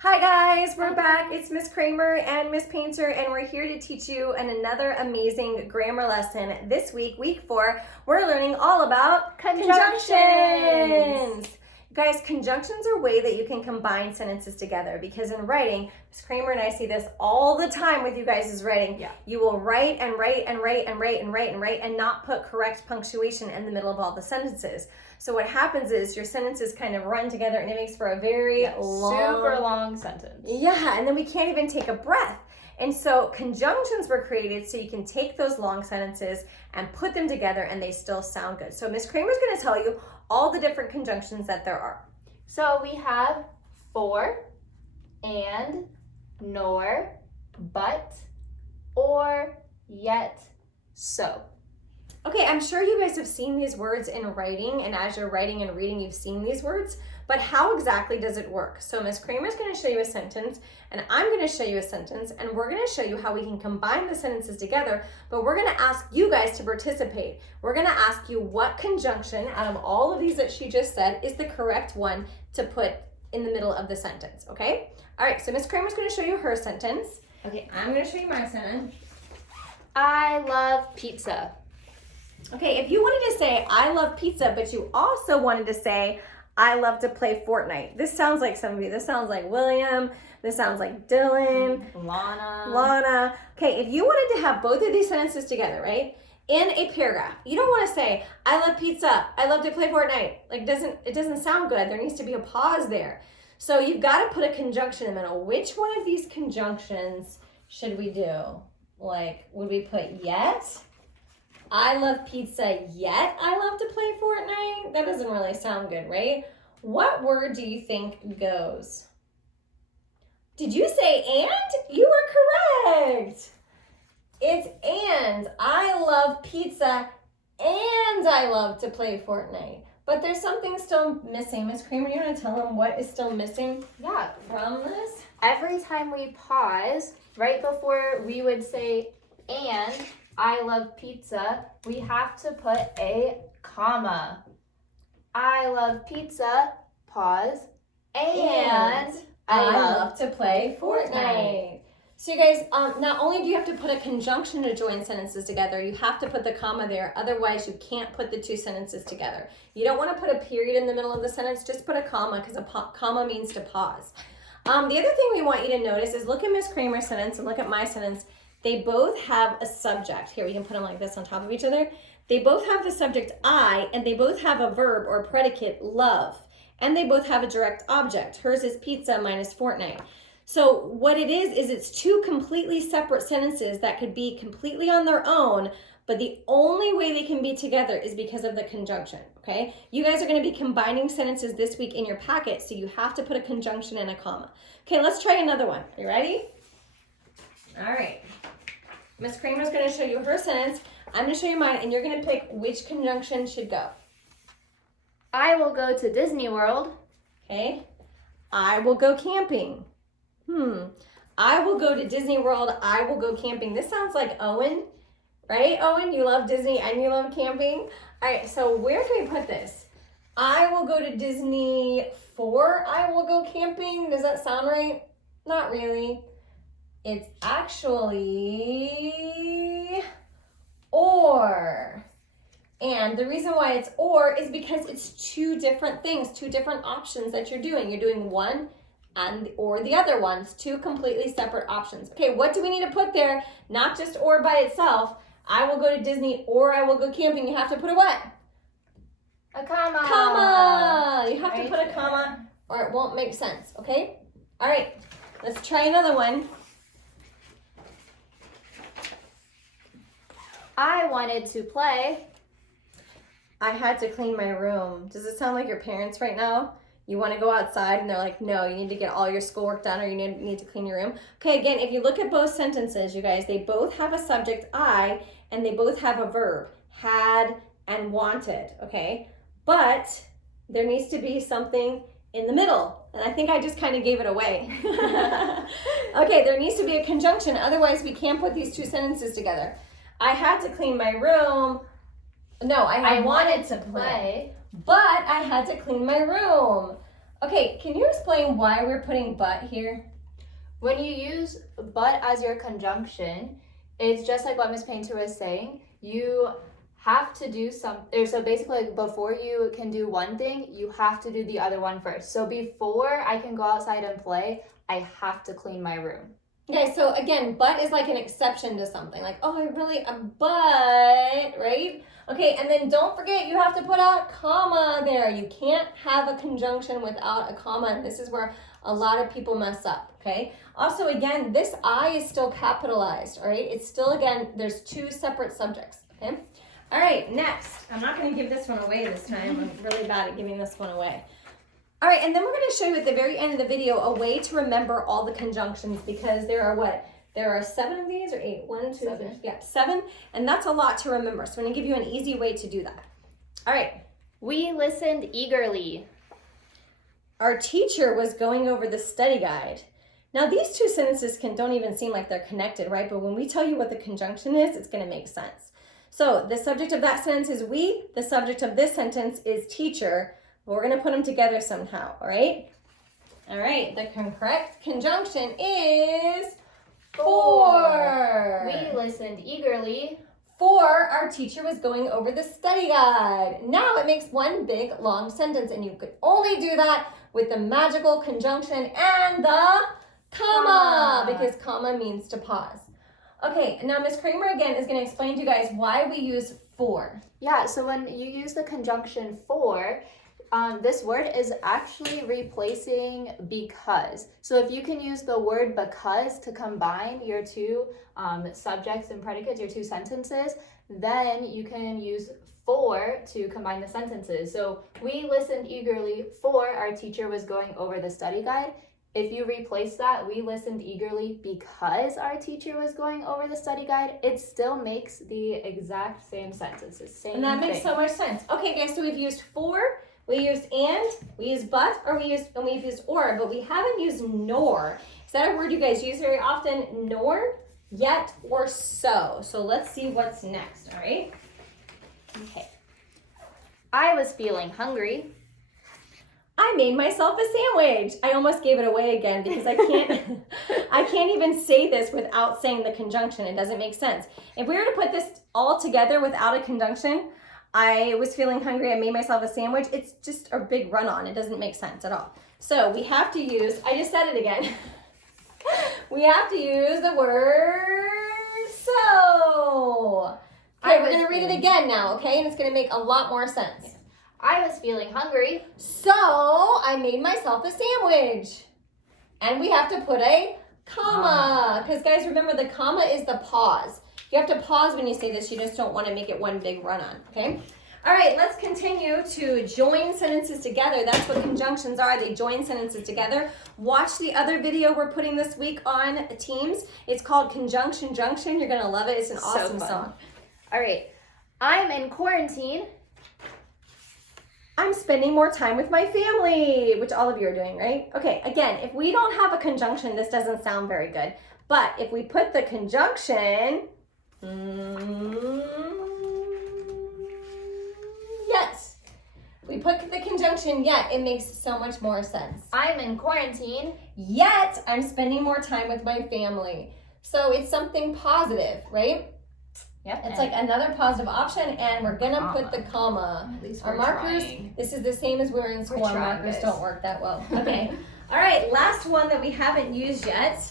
Hi guys, we're back. It's Miss Kramer and Miss Painter, and we're here to teach you another amazing grammar lesson. This week, week 4, we're learning all about conjunctions. Guys, conjunctions are a way that you can combine sentences together, because in writing, Miss Kramer and I see this all the time with you guys' writing. Yeah. You will write and write and write and write and write and write and not put correct punctuation in the middle of all the sentences. So what happens is your sentences kind of run together and it makes for a very super long sentence. Yeah, and then we can't even take a breath. And so conjunctions were created so you can take those long sentences and put them together and they still sound good. So Miss Kramer's going to tell you all the different conjunctions that there are. So we have for, and, nor, but, or, yet, so. Okay, I'm sure you guys have seen these words in writing, and as you're writing and reading, you've seen these words, but how exactly does it work? So Miss Kramer's going to show you a sentence, and I'm going to show you a sentence, and we're going to show you how we can combine the sentences together, but we're going to ask you guys to participate. We're going to ask you what conjunction out of all of these that she just said is the correct one to put in the middle of the sentence, okay? All right, so Miss Kramer's going to show you her sentence. Okay. I'm going to show you my sentence. I love pizza. Okay, if you wanted to say, I love pizza, but you also wanted to say, I love to play Fortnite. This sounds like somebody. This sounds like William. This sounds like Dylan. Lana. Okay, if you wanted to have both of these sentences together, right, in a paragraph, you don't want to say, I love pizza, I love to play Fortnite. Like, it doesn't sound good. There needs to be a pause there. So you've got to put a conjunction in the middle. Which one of these conjunctions should we do? Like, would we put yet? I love pizza, yet I love to play Fortnite? That doesn't really sound good, right? What word do you think goes? Did you say and? You were correct. It's and. I love pizza and I love to play Fortnite. But there's something still missing. Miss Kramer, you want to tell them what is still missing from this? Every time we pause, right before we would say and, I love pizza, we have to put a comma. I love pizza, pause, and I love to play Fortnite. So you guys, not only do you have to put a conjunction to join sentences together, you have to put the comma there. Otherwise, you can't put the two sentences together. You don't want to put a period in the middle of the sentence. Just put a comma, because a comma means to pause. The other thing we want you to notice is look at Miss Kramer's sentence and look at my sentence. They both have a subject. Here, we can put them like this on top of each other. They both have the subject I, and they both have a verb or predicate love. And they both have a direct object. Hers is pizza, mine is Fortnite. So what it is it's two completely separate sentences that could be completely on their own, but the only way they can be together is because of the conjunction, okay? You guys are going to be combining sentences this week in your packet, so you have to put a conjunction and a comma. Okay, let's try another one. Are you ready? All right. Miss Kramer's going to show you her sentence. I'm going to show you mine, and you're going to pick which conjunction should go. I will go to Disney World. Okay. I will go camping. I will go to Disney World. I will go camping. This sounds like Owen, right? Owen, you love Disney and you love camping. All right, so where can we put this? I will go to Disney for I will go camping. Does that sound right? Not really. It's actually or. And the reason why it's or is because it's two different things, two different options that you're doing. You're doing one and or the other one. It's two completely separate options. Okay, what do we need to put there? Not just or by itself. I will go to Disney or I will go camping. You have to put a what? A comma. Comma. You have to put a comma or it won't make sense, okay? All right, let's try another one. I wanted to play. I had to clean my room. Does it sound like your parents right now? You want to go outside and they're like, no, you need to get all your schoolwork done or you need to clean your room. Okay, again, if you look at both sentences, you guys, they both have a subject, I, and they both have a verb, had and wanted, okay? But there needs to be something in the middle. And I think I just kind of gave it away. Okay, there needs to be a conjunction. Otherwise, we can't put these two sentences together. I had to clean my room. No, I wanted to play. But I had to clean my room. Okay, can you explain why we're putting but here? When you use but as your conjunction, it's just like what Miss Painter was saying. You have to do so basically like before you can do one thing, you have to do the other one first. So before I can go outside and play, I have to clean my room. Okay, so again, but is like an exception to something. Like, oh, but, right? Okay, and then don't forget you have to put a comma there. You can't have a conjunction without a comma, and this is where a lot of people mess up, okay? Also, again, this I is still capitalized, all right? It's still, again, there's two separate subjects, okay? All right, next. I'm not going to give this one away this time. I'm really bad at giving this one away. All right, and then we're going to show you at the very end of the video a way to remember all the conjunctions because there are what? There are 7 of these or 8? 1, 2, 7. 3, yeah, 7. And that's a lot to remember. So I'm going to give you an easy way to do that. All right. We listened eagerly. Our teacher was going over the study guide. Now these two sentences don't even seem like they're connected, right? But when we tell you what the conjunction is, it's going to make sense. So the subject of that sentence is we. The subject of this sentence is teacher. We're going to put them together somehow, all right? All right, the correct conjunction is for. We listened eagerly. For our teacher was going over the study guide. Now it makes one big long sentence, and you could only do that with the magical conjunction and the comma, because comma means to pause. Okay, now Miss Kramer again is going to explain to you guys why we use for. Yeah, so when you use the conjunction for, this word is actually replacing because. So if you can use the word because to combine your two subjects and predicates, your two sentences, then you can use for to combine the sentences. So we listened eagerly for our teacher was going over the study guide. If you replace that, we listened eagerly because our teacher was going over the study guide, it still makes the exact same sentences. Same and that makes thing. so much sense. Okay, guys, so we've used for, we used and, we used but, and we've used or, but we haven't used nor. Is that a word you guys use very often? Nor, yet, or so. So let's see what's next, all right? Okay. I was feeling hungry. I made myself a sandwich. I almost gave it away again because I can't even say this without saying the conjunction. It doesn't make sense. If we were to put this all together without a conjunction, I was feeling hungry, I made myself a sandwich, it's just a big run-on. It doesn't make sense at all. So we have to use, I just said it again. We have to use the word so. Okay, we're going to read it again now, okay? And it's going to make a lot more sense. I was feeling hungry. So I made myself a sandwich. And we have to put a comma. Because guys, remember the comma is the pause. You have to pause when you say this. You just don't want to make it one big run-on, okay? All right, let's continue to join sentences together. That's what conjunctions are. They join sentences together. Watch the other video we're putting this week on Teams. It's called Conjunction Junction. You're going to love it. It's an awesome song. All right. I'm in quarantine. I'm spending more time with my family, which all of you are doing, right? Okay, again, if we don't have a conjunction, this doesn't sound very good. But if we put the conjunction, yes. We put the conjunction yet, it makes so much more sense. I'm in quarantine. Yet, I'm spending more time with my family. So it's something positive, right? Yep. It's like another positive option, and we're gonna put the comma. At least Our we're markers, trying. this is the same as we're in school. Our trying, markers guys. don't work that well. Okay. All right, last one that we haven't used yet.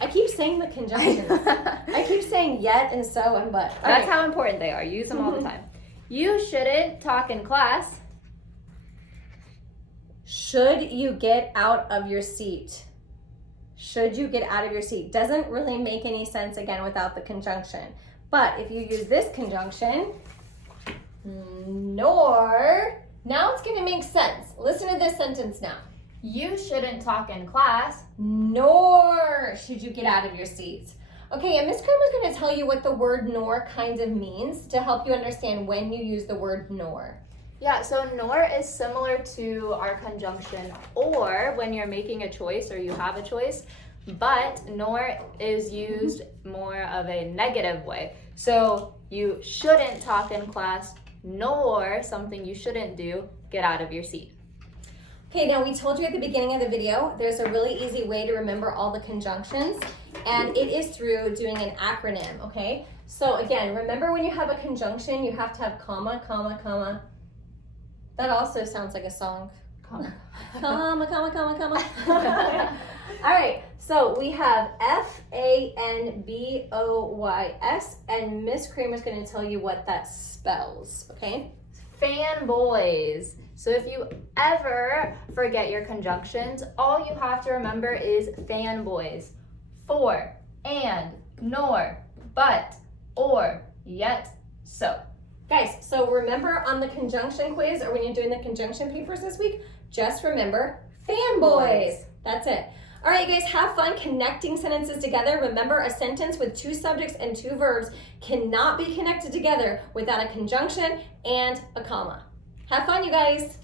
I keep saying the conjunctions. I keep saying yet and so and but. That's how important they are. Use them all the time. You shouldn't talk in class. Should you get out of your seat? Should you get out of your seat? Doesn't really make any sense again without the conjunction. But if you use this conjunction, nor, now it's going to make sense. Listen to this sentence now. You shouldn't talk in class. Nor should you get out of your seats. Okay, and Miss Kramer's going to tell you what the word nor kind of means to help you understand when you use the word nor. Yeah, so nor is similar to our conjunction or when you're making a choice or you have a choice, but nor is used more of a negative way. So you shouldn't talk in class, nor something you shouldn't do, get out of your seat. Okay, now we told you at the beginning of the video, there's a really easy way to remember all the conjunctions, and it is through doing an acronym, okay? So again, remember when you have a conjunction, you have to have comma, comma, comma. That also sounds like a song. Comma. Comma, comma, comma, comma. All right, so we have FANBOYS, and Miss Kramer's going to tell you what that spells, okay? Fanboys. So if you ever forget your conjunctions, all you have to remember is fanboys. For, and, nor, but, or, yet, so. Guys, so remember on the conjunction quiz, or when you're doing the conjunction papers this week, just remember fanboys. That's it. All right, you guys, have fun connecting sentences together. Remember, a sentence with 2 subjects and 2 verbs cannot be connected together without a conjunction and a comma. Have fun, you guys.